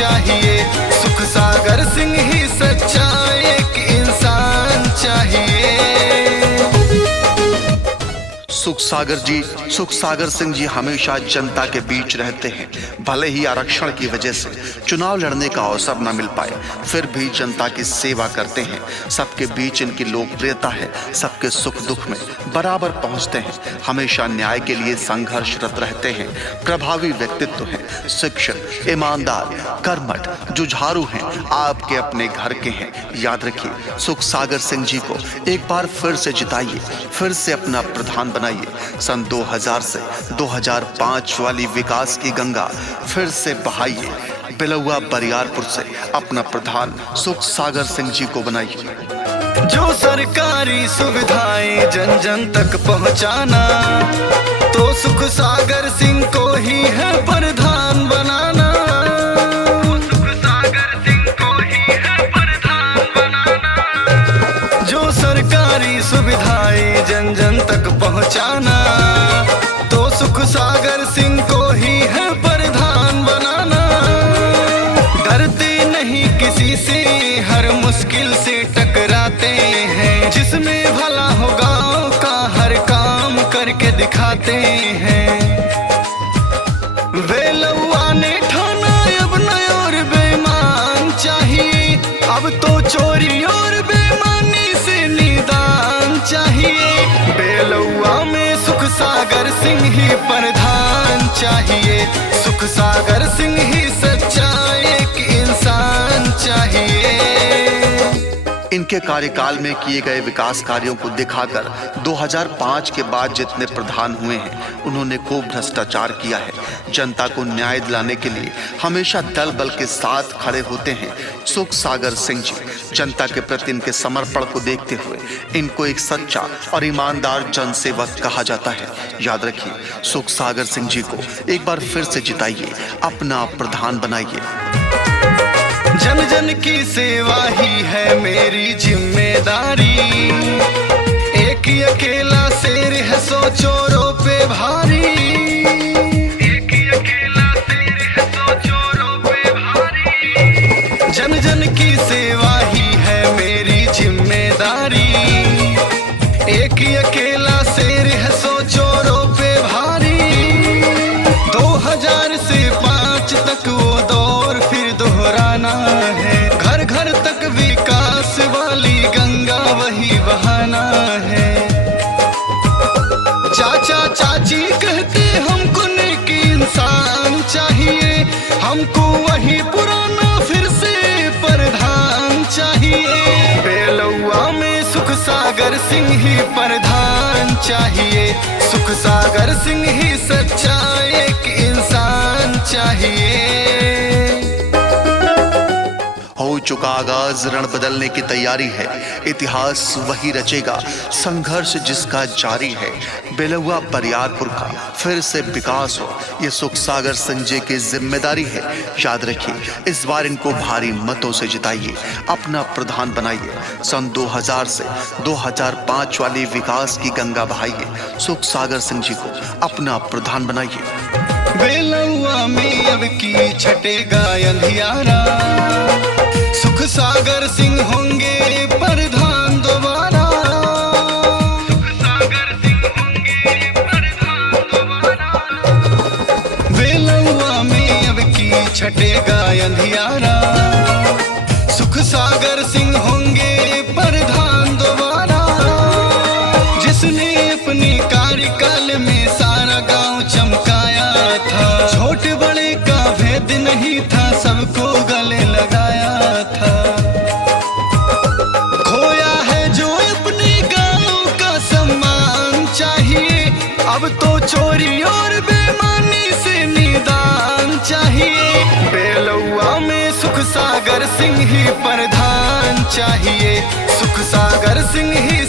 चाहिए, सुख सागर सिंह ही सच्चा एक इंसान चाहिए। सुख सागर सिंह जी हमेशा जनता के बीच रहते हैं। भले ही आरक्षण की वजह से चुनाव लड़ने का अवसर न मिल पाए, फिर भी जनता की सेवा करते हैं। सबके बीच इनकी लोकप्रियता है, सबके सुख दुख में बराबर पहुंचते हैं, हमेशा न्याय के लिए संघर्षरत रहते हैं। प्रभावी व्यक्तित्व हैं, शिक्षक, ईमानदार, कर्मठ, जुझारू हैं, आपके अपने घर के हैं। याद रखिए, सुख सागर सिंह जी को एक बार फिर से जिताइए, फिर से अपना प्रधान बनाइए। सन 2000 से 2005 वाली विकास की गंगा फिर से बहाइए। बिलौआ बरियारपुर से अपना प्रधान सुख सागर सिंह जी को बनाइए। जो सरकारी सुविधाएं जन जन तक पहुंचाना, तो सुख सागर सिंह को ही है प्रधान बनाना। सुख सागर सिंह को ही है प्रधान बनाना। जो सरकारी सुविधाएं जन जन तक पहुंचाना, तो सुख सागर सिंह को ही है प्रधान बनाना। डरते नहीं किसी से, हर मुश्किल से टकराते हैं। जिसमें भला हो गाँव का हर काम करके दिखाते हैं। बेलौआ ने ठाना अब नए और बेईमान चाहिए, अब तो चोरी और बेईमानी से निदान चाहिए। बेलौआ में सुख सागर सिंह ही प्रधान चाहिए, सुख सागर सिंह ही सच्चा एक इंसान चाहिए। इनके कार्यकाल में किए गए विकास कार्यों को दिखाकर 2005 के बाद जितने प्रधान हुए हैं, उन्होंने खूब भ्रष्टाचार किया है। जनता को न्याय दिलाने के लिए हमेशा दल बल के साथ खड़े होते हैं सुख सागर सिंह जी। जनता के प्रति इनके समर्पण को देखते हुए इनको एक सच्चा और ईमानदार जनसेवक कहा जाता है। याद रखिए, सुख सागर सिंह जी को एक बार फिर से जिताइए, अपना प्रधान बनाइए। जन जन की सेवा ही है मेरी जिम्मेदारी। एक ही अकेला शेर है 100 चोरों पे भारी। एक ही अकेला शेर है 100 चोरों पे भारी। जन जन की सेवा ही है मेरी जिम्मेदारी। एक ही अकेला शेर है 100 चोरों पे भारी। 2000 से 5 तक वो दौर फिर दोहराना है। घर घर तक विकास वाली गंगा वही बहाना है। चाचा चाची कहते हमको नेक इंसान चाहिए, हमको वही पुराना फिर से प्रधान चाहिए। बेलौआ में सुख सागर सिंह ही प्रधान चाहिए, सुख सागर सिंह ही सच्चा एक इंसान चाहिए। हो चुका आगाज, रण बदलने की तैयारी है, इतिहास वही रचेगा, संघर्ष जिसका जारी है। बेलौआ बरियारपुर का फिर से विकास हो, ये सुख सागर सिंह जी की जिम्मेदारी है। याद रखिए, इस बार इनको भारी मतों से जिताइए, अपना प्रधान बनाइए। सन 2000 से 2005 वाली विकास की गंगा बहाइए। सुख सागर सिंह जी को अपना प्रधान बनाइए। बेलौआ में अब की छटेगा अंधियारा, सुख सागर सिंह होंगे प्रधान दोबारा। सुख सागर सिंह होंगे प्रधान दोबारा। बेलौआ में अब की छटेगा अंधियारा, सुख सागर सिंह होंगे प्रधान दोबारा। जिसने अपने कार्यकाल में सारा गांव चमकाया था, छोटे बड़े का भेद नहीं था, सबको गले लगाया था। खोया है जो अपने गांव का सम्मान चाहिए, अब तो चोरी और बेईमानी से निदान चाहिए। बेलौआ में सुख सागर सिंह ही प्रधान चाहिए, सुख सागर सिंह ही